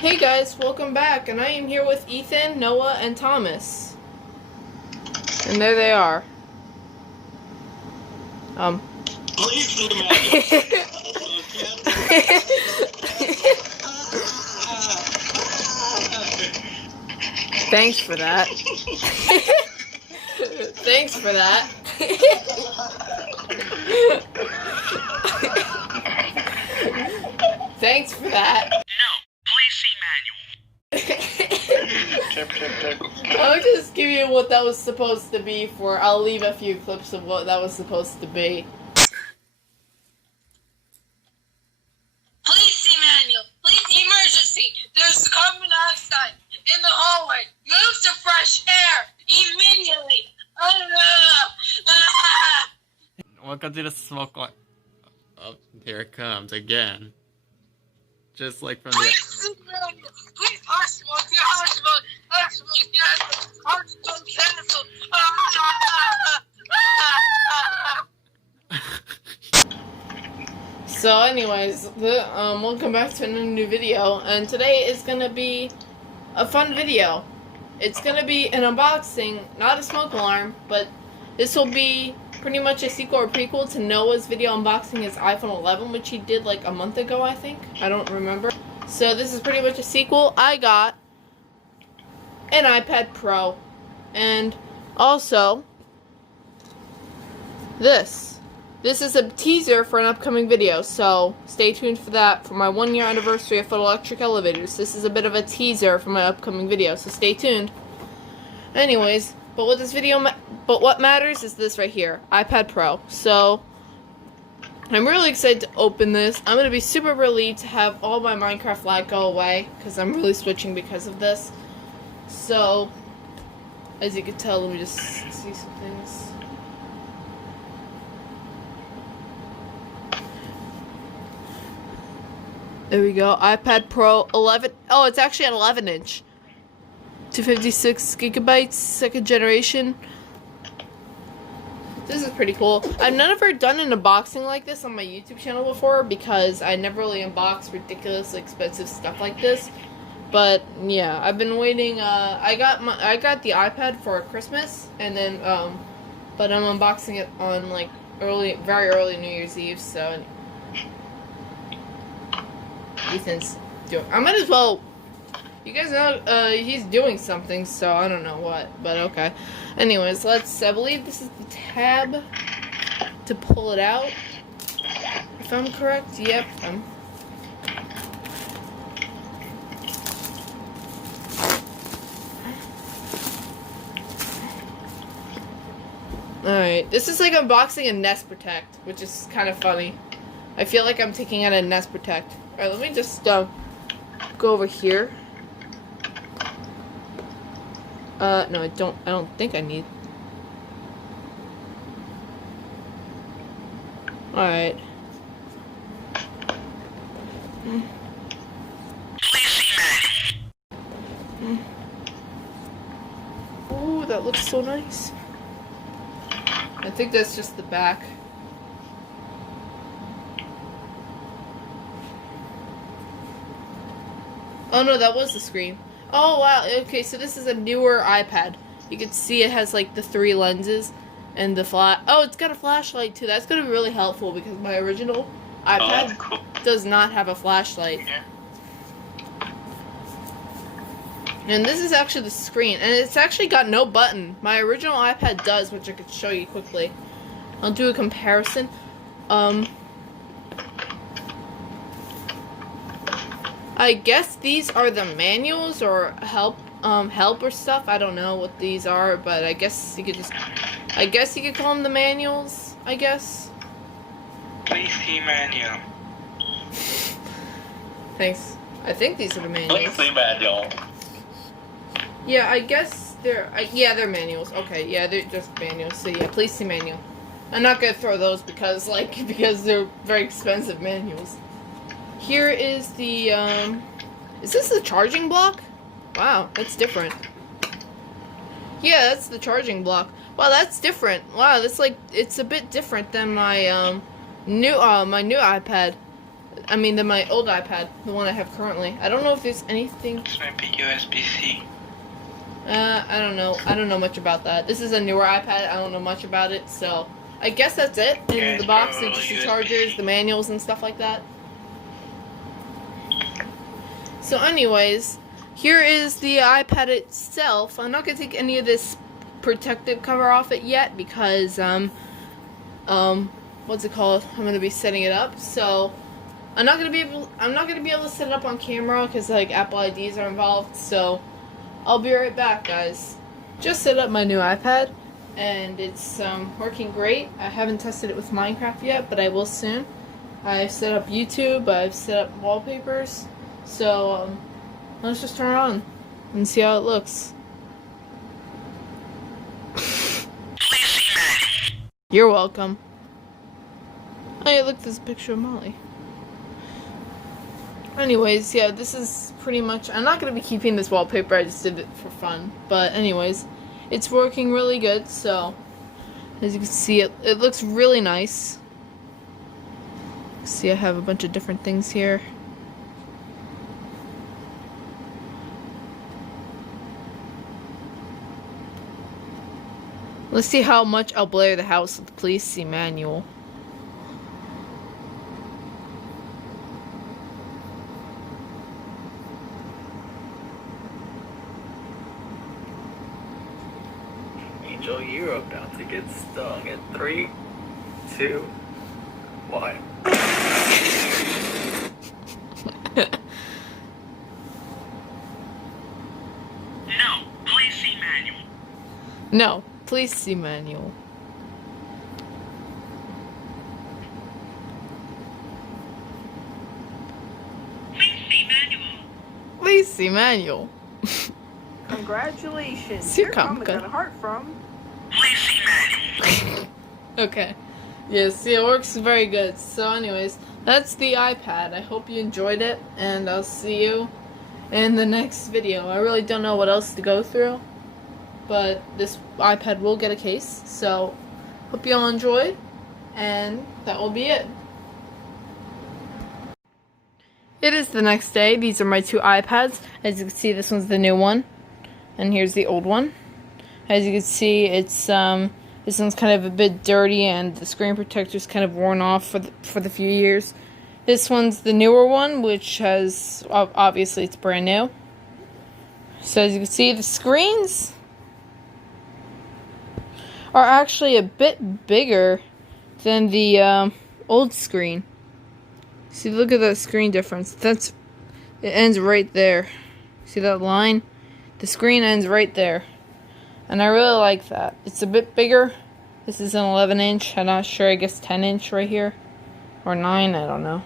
Hey guys, welcome back, and I am here with Ethan, Noah, and Thomas. And there they are. Thanks for that. Thanks for that. Thanks for that. I'll just give you what that was supposed to be for. I'll leave a few clips of what that was supposed to be. Please see manual. Please emergency. There's carbon dioxide in the hallway. Move to fresh air immediately. Welcome to the smoke line. Oh, here it comes again. Just like from the. Please see manual. Please hospital. Hospital. Hospital cancel. So anyways, welcome back to another new video, and today is gonna be a fun video. It's gonna be an unboxing, not a smoke alarm, but this will be pretty much a sequel or prequel to Noah's video unboxing his iPhone 11, which he did like a month ago, I think. I don't remember. So this is pretty much a sequel. I got an iPad Pro, and also this. This is a teaser for an upcoming video, so stay tuned for that for my 1-year anniversary of photoelectric elevators. This is a bit of a teaser for my upcoming video, so stay tuned. Anyways, but what matters is this right here, iPad Pro. So I'm really excited to open this. I'm gonna be super relieved to have all my Minecraft lag go away because I'm really switching because of this. So as you can tell, let me just see some things. There we go. iPad Pro 11. Oh, it's actually an 11-inch. 256 gigabytes, second generation. This is pretty cool. I've never done an unboxing like this on my YouTube channel before because I never really unbox ridiculously expensive stuff like this. But yeah, I've been waiting. I got the iPad for Christmas, and then but I'm unboxing it on like very early New Year's Eve. So Ethan's doing. I might as well. You guys know he's doing something, so I don't know what, but okay. Anyways, let's. I believe this is the tab to pull it out. If I'm correct, yep. Alright, this is like unboxing a Nest Protect, which is kind of funny. I feel like I'm taking out a Nest Protect. Alright, let me just go over here. No, I don't think I need. Alright. Ooh, that looks so nice. I think that's just the back. Oh no, that was the screen. Oh wow, okay, so this is a newer iPad. You can see it has like the 3 lenses and the oh, it's got a flashlight too. That's gonna be really helpful because my original iPad does not have a flashlight. And this is actually the screen, and it's actually got no button. My original iPad does, which I could show you quickly. I'll do a comparison. I guess these are the manuals or help or stuff. I don't know what these are, but I guess you could call them the manuals, I guess. Please see manual. Thanks. I think these are the manuals. Please see manual. Yeah, I guess they're manuals. Okay, yeah, they're just manuals. So yeah, please see manual. I'm not gonna throw those because they're very expensive manuals. Here is the, is this the charging block? Wow, that's different. Yeah, that's the charging block. Wow, that's different. Wow, that's like, it's a bit different than my, new iPad. than my old iPad, the one I have currently. I don't know if there's anything. This might be USB-C. I don't know. I don't know much about that. This is a newer iPad. I don't know much about it, so I guess that's it. In Yeah, the it's box, probably it's just the USB-C. chargers, the manuals, and stuff like that. So, anyways, here is the iPad itself. I'm not gonna take any of this protective cover off it yet because what's it called? I'm gonna be setting it up. So, I'm not gonna be able to set it up on camera because like Apple IDs are involved. So, I'll be right back, guys. Just set up my new iPad, and it's working great. I haven't tested it with Minecraft yet, but I will soon. I've set up YouTube. I've set up wallpapers. So let's just turn it on and see how it looks. You're welcome. Oh yeah, look, there's a picture of Molly. Anyways, yeah, this is pretty much... I'm not going to be keeping this wallpaper, I just did it for fun. But anyways, it's working really good, so... As you can see, it looks really nice. See, I have a bunch of different things here. Let's see how much I'll blare the house with the police manual. Angel, you're about to get stung in 3, 2, 1. No, please see manual. No, please see manual. Please see manual. Please see manual. Congratulations. You're Here's where I comical. got a heart from. Please see manual. Okay. Yes, it works very good. So anyways, that's the iPad. I hope you enjoyed it, and I'll see you in the next video. I really don't know what else to go through, but this iPad will get a case. So hope you all enjoyed, and that will be it. It is the next day. These are my two iPads. As you can see, this one's the new one, and here's the old one. As you can see, it's this one's kind of a bit dirty, and the screen protector's kind of worn off for the few years. This one's the newer one, which has obviously it's brand new. So as you can see, the screens are actually a bit bigger than the old screen. See, look at that screen difference. It ends right there. See that line? The screen ends right there. And I really like that. It's a bit bigger. This is an 11-inch. I'm not sure. I guess 10-inch right here. Or 9, I don't know.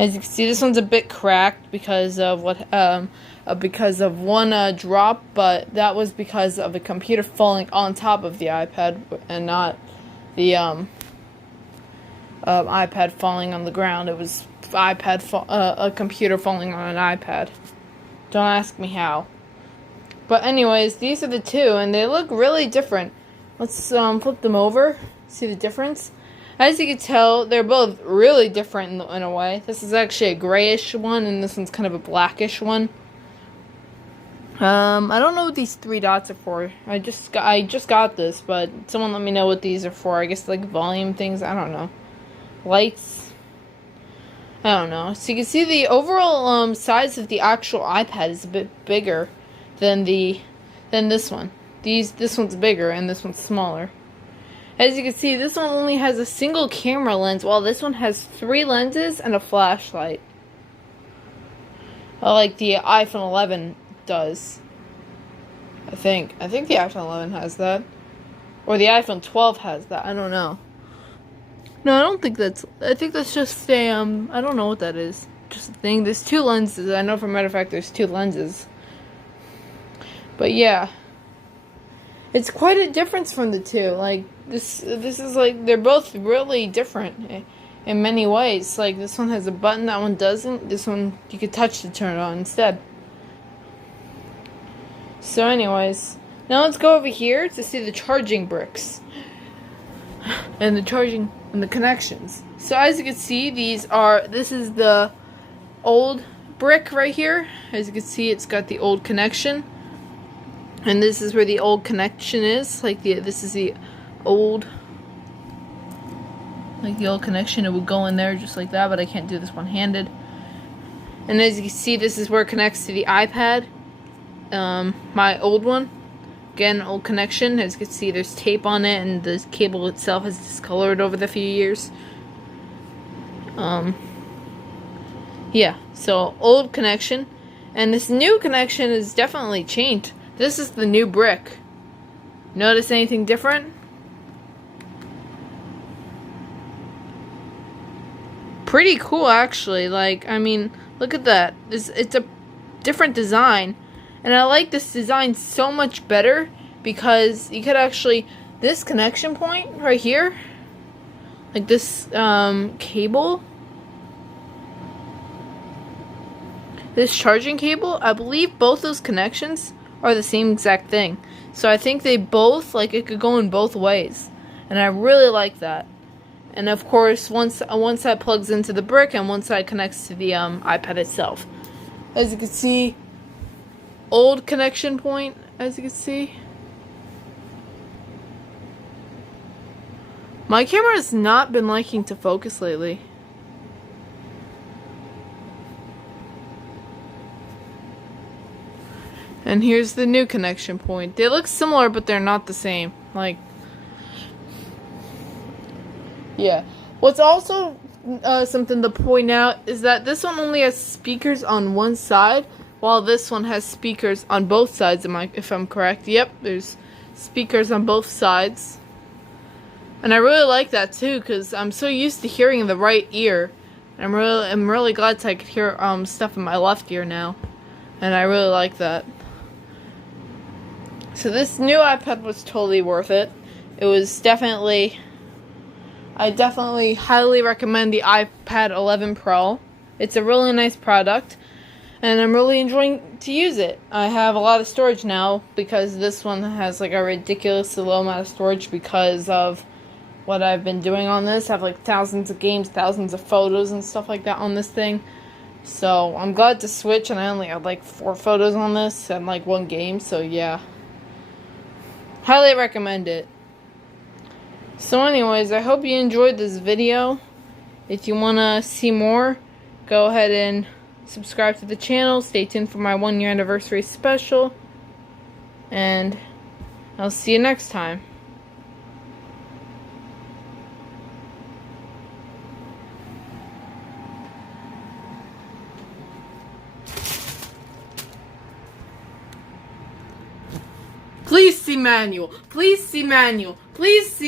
As you can see, this one's a bit cracked because of one drop, but that was because of a computer falling on top of the iPad and not the iPad falling on the ground. It was a computer falling on an iPad. Don't ask me how. But anyways, these are the two, and they look really different. Let's flip them over. See the difference? As you can tell, they're both really different in a way. This is actually a grayish one, and this one's kind of a blackish one. I don't know what these 3 dots are for. I just got this, but someone let me know what these are for. I guess like volume things. I don't know. Lights. I don't know. So you can see the overall size of the actual iPad is a bit bigger than this one. This one's bigger and this one's smaller. As you can see, this one only has a single camera lens, while this one has 3 lenses and a flashlight. Like the iPhone 11 does. I think the iPhone 11 has that. Or the iPhone 12 has that. I don't know. No, I don't think that's... I think that's just a, I don't know what that is. Just a thing. There's 2 lenses. I know for a matter of fact there's 2 lenses. But yeah. It's quite a difference from the two. Like, this is like... They're both really different in many ways. Like, this one has a button, that one doesn't. This one, you could touch to turn it on instead. So anyways. Now let's go over here to see the charging bricks. And the charging... and the connections. So as you can see, this is the old brick right here. As you can see, it's got the old connection. And this is where the old connection is. This is the old connection. It would go in there just like that, but I can't do this one-handed. And as you can see, this is where it connects to the iPad. My old one. Again, old connection. As you can see, there's tape on it, and the cable itself has discolored over the few years. Yeah, so old connection. And this new connection is definitely changed. This is the new brick. Notice anything different? Pretty cool, actually. Like, I mean, look at that. It's a different design. And I like this design so much better because you could actually, this connection point right here, like this cable, this charging cable, I believe both those connections are the same exact thing. So I think they both, like, it could go in both ways. And I really like that. And of course, one side plugs into the brick and one side connects to the iPad itself. As you can see, old connection point, as you can see. My camera has not been liking to focus lately. And here's the new connection point. They look similar, but they're not the same. Like, yeah. What's also something to point out is that this one only has speakers on one side, while this one has speakers on both sides, if I'm correct. Yep, there's speakers on both sides. And I really like that too, because I'm so used to hearing in the right ear. I'm really glad I could hear stuff in my left ear now. And I really like that. So this new iPad was totally worth it. It was definitely, I definitely highly recommend the iPad 11 Pro. It's a really nice product, and I'm really enjoying to use it. I have a lot of storage now because this one has like a ridiculously low amount of storage because of what I've been doing on this. I have like thousands of games, thousands of photos and stuff like that on this thing. So I'm glad to switch, and I only have like 4 photos on this and like 1 game, so yeah. Highly recommend it. So anyways, I hope you enjoyed this video. If you want to see more, go ahead and subscribe to the channel. Stay tuned for my 1-year anniversary special. And I'll see you next time. Please see manual. Please see manual. Please see